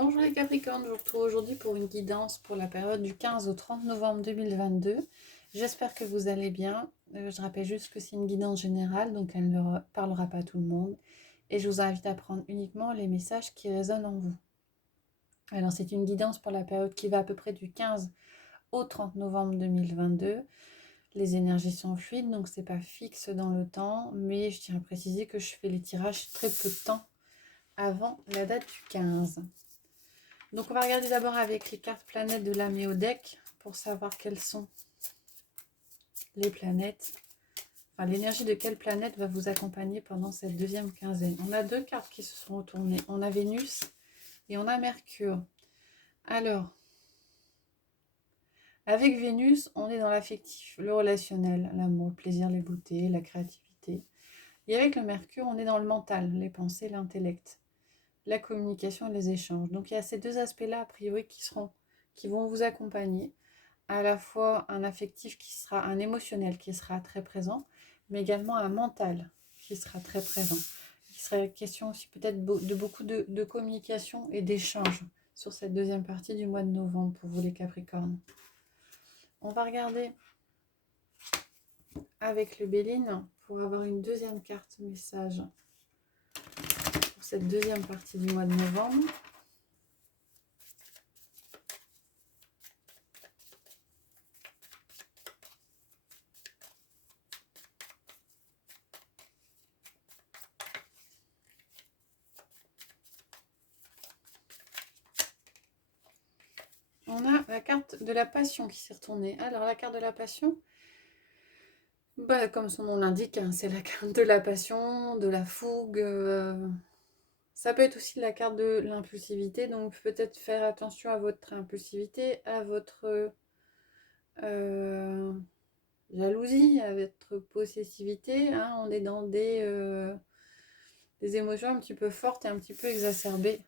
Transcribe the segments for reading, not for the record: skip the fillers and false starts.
Bonjour les Capricornes, je vous retrouve aujourd'hui pour une guidance pour la période du 15 au 30 novembre 2022. J'espère que vous allez bien. Je rappelle juste que c'est une guidance générale, donc elle ne parlera pas à tout le monde. Et je vous invite à prendre uniquement les messages qui résonnent en vous. Alors c'est une guidance pour la période qui va à peu près du 15 au 30 novembre 2022. Les énergies sont fluides, donc c'est pas fixe dans le temps, mais je tiens à préciser que je fais les tirages très peu de temps avant la date du 15. Donc on va regarder d'abord avec les cartes planètes de l'Améo deck pour savoir quelles sont les planètes. Enfin, l'énergie de quelle planète va vous accompagner pendant cette deuxième quinzaine. On a deux cartes qui se sont retournées. On a Vénus et on a Mercure. Alors, avec Vénus, on est dans l'affectif, le relationnel, l'amour, le plaisir, les beautés, la créativité. Et avec le Mercure, on est dans le mental, les pensées, l'intellect, la communication et les échanges. Donc il y a ces deux aspects-là, a priori, qui vont vous accompagner. À la fois un affectif qui sera, un émotionnel qui sera très présent, mais également un mental qui sera très présent. Il serait question aussi peut-être de beaucoup de communication et d'échange sur cette deuxième partie du mois de novembre pour vous les Capricornes. On va regarder avec le Béline pour avoir une deuxième carte message pour cette deuxième partie du mois de novembre. On a la carte de la passion qui s'est retournée. Alors la carte de la passion, comme son nom l'indique, hein, c'est la carte de la passion, de la fougue. Ça peut être aussi la carte de l'impulsivité, donc peut-être faire attention à votre impulsivité, à votre jalousie, à votre possessivité. Hein. On est dans des émotions un petit peu fortes et un petit peu exacerbées.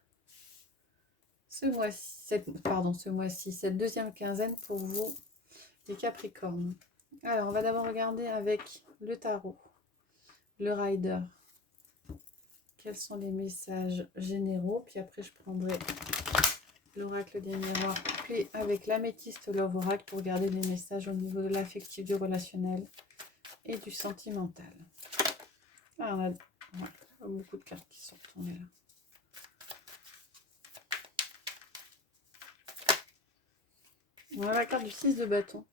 Ce mois-ci, cette deuxième quinzaine pour vous, les Capricornes. Alors, on va d'abord regarder avec le tarot, le rider. Quels sont les messages généraux? Puis après, je prendrai l'oracle des miroirs. Puis avec l'améthyste Love Oracle pour garder les messages au niveau de l'affectif, du relationnel et du sentimental. Ah, on a beaucoup de cartes qui sont retournées là. On a la carte du 6 de bâton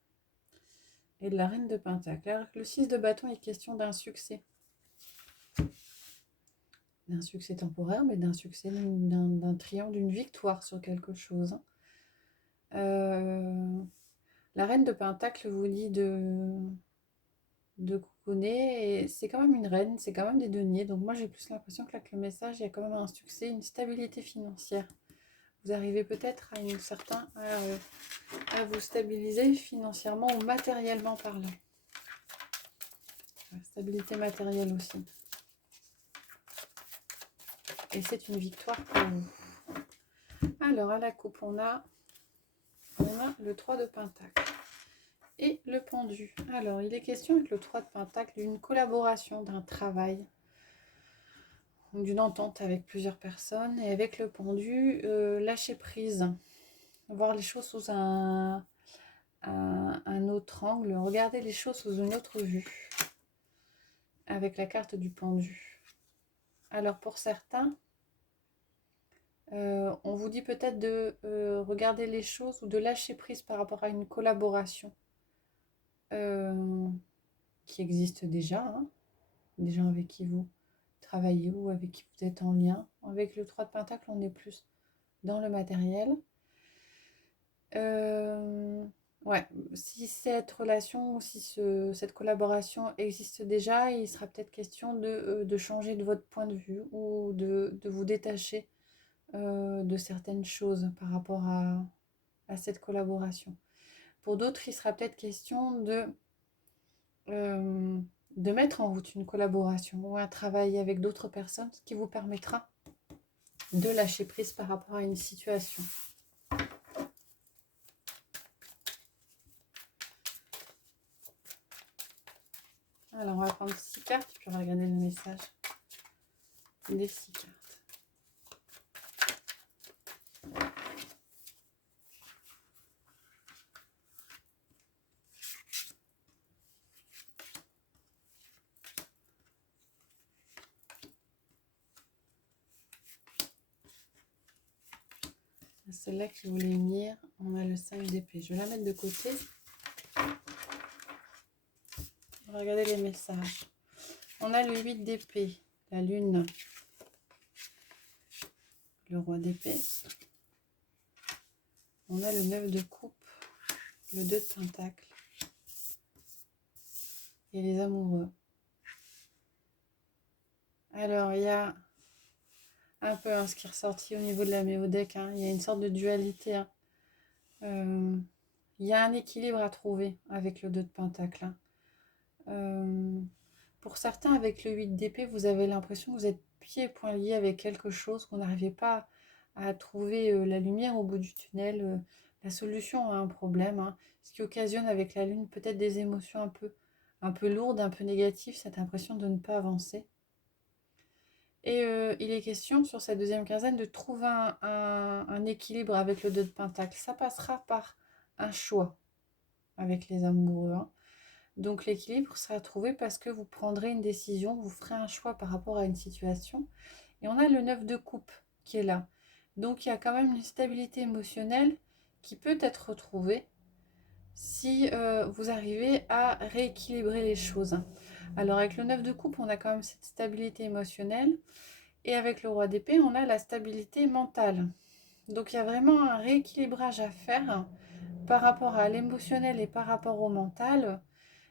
et de la reine de pentacle. Alors que le 6 de bâton est question d'un succès. D'un succès temporaire, mais d'un succès, d'un triomphe, d'une victoire sur quelque chose. La reine de pentacle vous dit de coucouner, et c'est quand même une reine, c'est quand même des deniers. Donc moi j'ai plus l'impression que avec le message, il y a quand même un succès, une stabilité financière. Vous arrivez peut-être à vous stabiliser financièrement ou matériellement parlant. La stabilité matérielle aussi. Et c'est une victoire pour vous. Alors à la coupe, on a le 3 de pentacle et le pendu. Alors il est question avec le 3 de pentacle d'une collaboration, d'un travail, d'une entente avec plusieurs personnes, et avec le pendu, lâcher prise, voir les choses sous un autre angle, regarder les choses sous une autre vue, avec la carte du pendu. Alors pour certains, on vous dit peut-être de regarder les choses ou de lâcher prise par rapport à une collaboration qui existe déjà, hein, des gens avec qui vous travaillez ou avec qui vous êtes en lien. Avec le 3 de pentacle, on est plus dans le matériel. Ouais, si cette relation ou si cette collaboration existe déjà, il sera peut-être question de changer de votre point de vue ou de vous détacher de certaines choses par rapport à cette collaboration. Pour d'autres, il sera peut-être question de mettre en route une collaboration ou un travail avec d'autres personnes, ce qui vous permettra de lâcher prise par rapport à une situation. Alors, on va prendre 6 cartes, puis on va regarder le message des 6 cartes. Celle-là qui voulait unir, on a le 5 d'épée. Je vais la mettre de côté. On va regarder les messages. On a le 8 d'épée, la lune, le roi d'épée. On a le 9 de coupe, le 2 de pentacle et les amoureux. Alors, il y a un peu ce qui est ressorti au niveau de la méodec. Il y a une sorte de dualité. Il y a un équilibre à trouver avec le 2 de pentacle. Pour certains, avec le 8 d'épée, vous avez l'impression que vous êtes pieds et poings liés avec quelque chose, qu'on n'arrivait pas à trouver la lumière au bout du tunnel, la solution à un problème. Ce qui occasionne avec la lune peut-être des émotions un peu lourdes, un peu négatives, cette impression de ne pas avancer. Et il est question sur cette deuxième quinzaine de trouver un équilibre avec le 2 de pentacle. Ça passera par un choix avec les amoureux. Donc l'équilibre sera trouvé parce que vous prendrez une décision, vous ferez un choix par rapport à une situation. Et on a le 9 de coupe qui est là. Donc il y a quand même une stabilité émotionnelle qui peut être retrouvée si vous arrivez à rééquilibrer les choses. Alors avec le 9 de coupe, on a quand même cette stabilité émotionnelle. Et avec le roi d'épée, on a la stabilité mentale. Donc il y a vraiment un rééquilibrage à faire par rapport à l'émotionnel et par rapport au mental.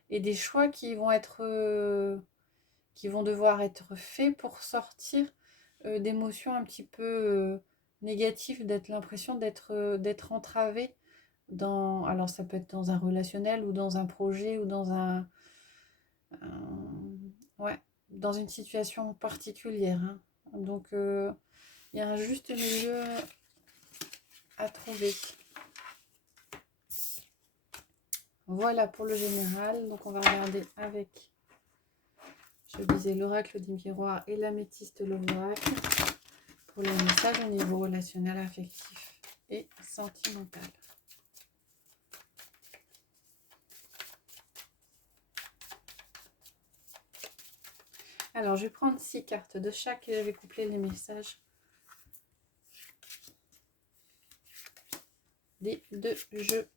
Et des choix qui vont devoir être faits pour sortir d'émotions un petit peu négatives, d'être l'impression d'être entravé alors ça peut être dans un relationnel ou dans un projet ou ouais, dans une situation particulière. Donc il y a un juste milieu à trouver. Voilà pour le général. Donc on va regarder avec, je disais, l'oracle du miroir et l'améthyste l'oracle pour les messages au niveau relationnel, affectif et sentimental. Alors je vais prendre 6 cartes de chaque et je vais coupler les messages des deux jeux.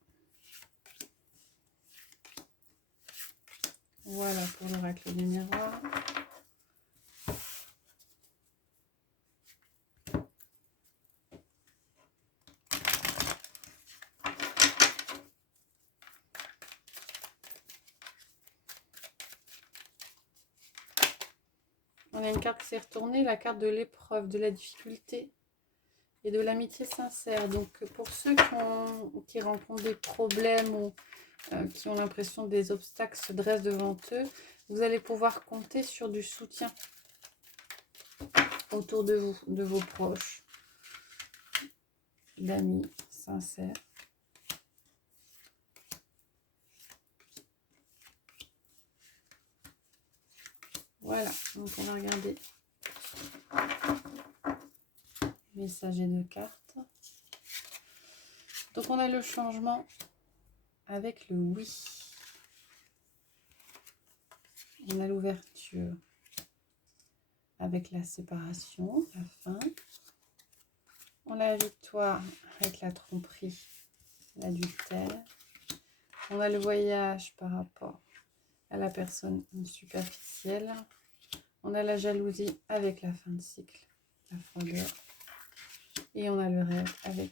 Voilà pour l'oracle du miroir. On a une carte qui s'est retournée, la carte de l'épreuve, de la difficulté et de l'amitié sincère. Donc pour ceux qui rencontrent des problèmes ou qui ont l'impression que des obstacles se dressent devant eux, vous allez pouvoir compter sur du soutien autour de vous, de vos proches, d'amis sincères. Voilà, donc on va regarder messager de cartes. Donc on a le changement avec le oui. On a l'ouverture avec la séparation, la fin. On a la victoire avec la tromperie, l'adultère. On a le voyage par rapport à la personne superficielle. On a la jalousie avec la fin de cycle, la froideur. Et on a le rêve avec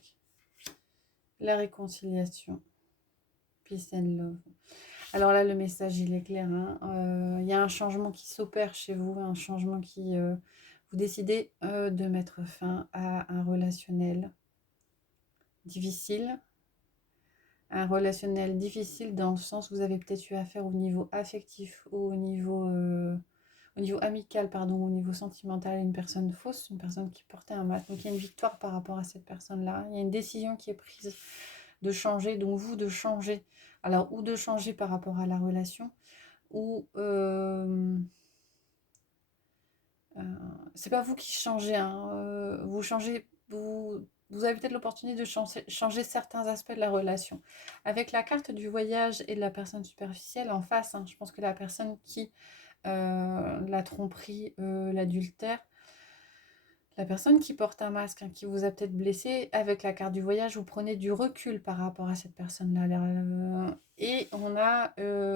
la réconciliation, peace and love. Alors là, le message, il est clair. Y a un changement qui s'opère chez vous, un changement qui... vous décidez de mettre fin à un relationnel difficile. Un relationnel difficile dans le sens où vous avez peut-être eu affaire au niveau affectif ou au niveau amical, pardon, au niveau sentimental, une personne fausse, une personne qui portait un masque. Donc il y a une victoire par rapport à cette personne-là. Il y a une décision qui est prise de changer, donc vous de changer. Alors, ou de changer par rapport à la relation, ou c'est pas vous qui changez, vous changez, vous avez peut-être l'opportunité de changer certains aspects de la relation. Avec la carte du voyage et de la personne superficielle en face, je pense que la personne qui la tromperie, l'adultère, La personne qui porte un masque, hein, qui vous a peut-être blessé, avec la carte du voyage, vous prenez du recul par rapport à cette personne-là. Et on a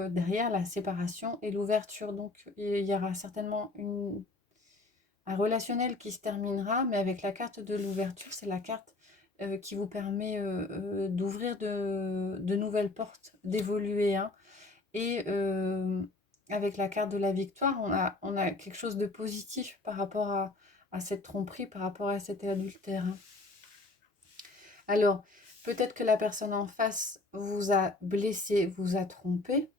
derrière la séparation et l'ouverture. Donc il y aura certainement un relationnel qui se terminera, mais avec la carte de l'ouverture, c'est la carte qui vous permet d'ouvrir de nouvelles portes, d'évoluer, hein. Et avec la carte de la victoire, on a quelque chose de positif par rapport à cette tromperie, par rapport à cet adultère, hein. Alors, peut-être que la personne en face vous a blessé, vous a trompé.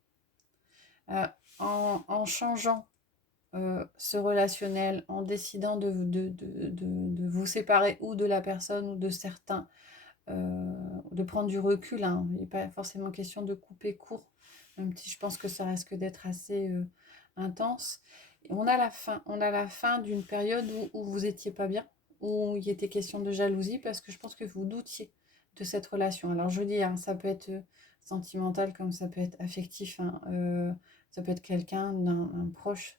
En changeant ce relationnel, en décidant de vous séparer ou de la personne ou de certains, de prendre du recul, hein. Il n'est pas forcément question de couper court, même si je pense que ça risque d'être assez intense. Et on a la fin d'une période où vous n'étiez pas bien, où il était question de jalousie, parce que je pense que vous doutiez de cette relation. Alors je dis, hein, ça peut être sentimental comme ça peut être affectif, hein, ça peut être quelqu'un, un proche,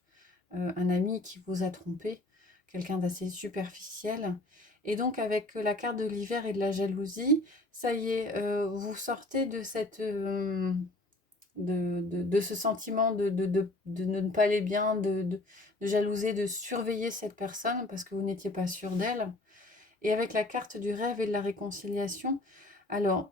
un ami qui vous a trompé, quelqu'un d'assez superficiel. Et donc avec la carte de l'hiver et de la jalousie, ça y est, vous sortez de cette de ce sentiment de ne pas aller bien, de jalouser, de surveiller cette personne parce que vous n'étiez pas sûr d'elle. Et avec la carte du rêve et de la réconciliation, alors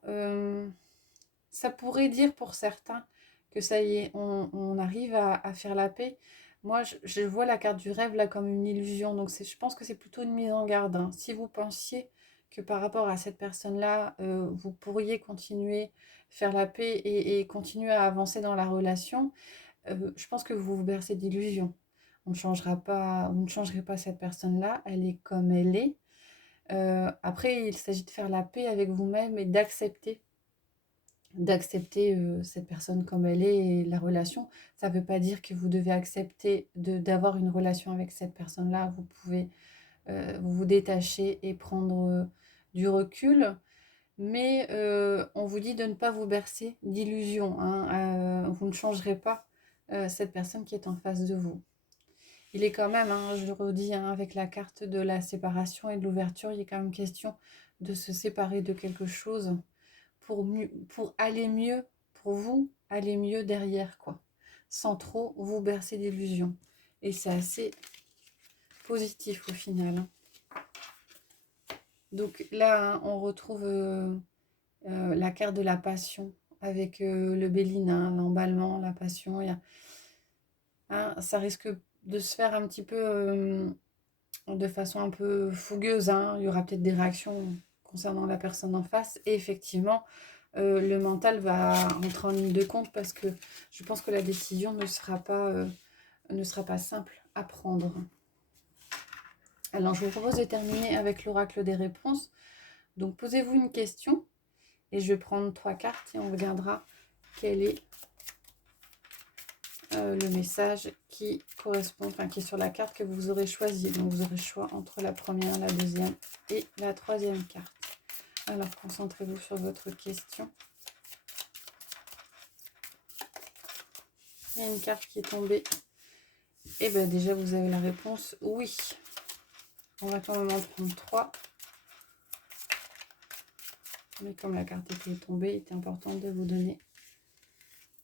ça pourrait dire pour certains que ça y est, on arrive à faire la paix. Moi, je vois la carte du rêve là comme une illusion. Donc, je pense que c'est plutôt une mise en garde, hein. Si vous pensiez que par rapport à cette personne-là, vous pourriez continuer, faire la paix et continuer à avancer dans la relation, je pense que vous vous bercez d'illusions. On ne changera pas, vous ne changerez pas cette personne-là. Elle est comme elle est. Après, il s'agit de faire la paix avec vous-même et d'accepter cette personne comme elle est et la relation. Ça ne veut pas dire que vous devez accepter d'avoir une relation avec cette personne-là. Vous pouvez vous détacher et prendre du recul. Mais on vous dit de ne pas vous bercer d'illusions, hein. Vous ne changerez pas cette personne qui est en face de vous. Il est quand même, hein, je le redis, hein, avec la carte de la séparation et de l'ouverture, il est quand même question de se séparer de quelque chose pour aller mieux, pour vous, aller mieux derrière, quoi. Sans trop vous bercer d'illusions. Et c'est assez positif au final, hein. Donc là, hein, on retrouve la carte de la passion avec le béline, hein, l'emballement, la passion. Hein, ça risque de se faire un petit peu de façon un peu fougueuse, hein. Il y aura peut-être des réactions concernant la personne en face. Et effectivement, le mental va entrer en ligne de compte parce que je pense que la décision ne sera pas simple à prendre. Alors, je vous propose de terminer avec l'oracle des réponses. Donc, posez-vous une question et je vais prendre 3 cartes et on regardera quel est le message qui correspond, enfin qui est sur la carte que vous aurez choisie. Donc, vous aurez le choix entre la première, la deuxième et la troisième carte. Alors, concentrez-vous sur votre question. Il y a une carte qui est tombée. Et bien déjà, vous avez la réponse oui. On va quand même en prendre 3. Mais comme la carte était tombée, il était important de vous donner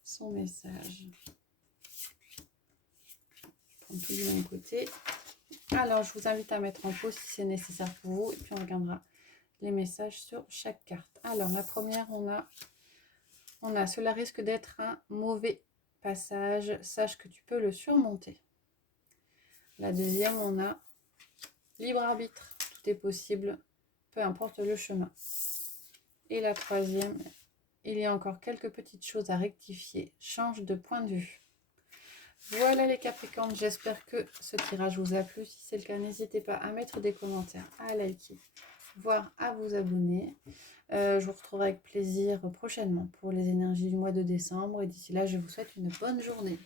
son message. Je prends tout du même côté. Alors, je vous invite à mettre en pause si c'est nécessaire pour vous. Et puis, on regardera les messages sur chaque carte. Alors, la première, on a cela risque d'être un mauvais passage. Sache que tu peux le surmonter. La deuxième, on a libre arbitre. Tout est possible, peu importe le chemin. Et la troisième, il y a encore quelques petites choses à rectifier. Change de point de vue. Voilà les Capricornes, j'espère que ce tirage vous a plu. Si c'est le cas, n'hésitez pas à mettre des commentaires, à liker, voire à vous abonner. Je vous retrouverai avec plaisir prochainement pour les énergies du mois de décembre. Et d'ici là, je vous souhaite une bonne journée.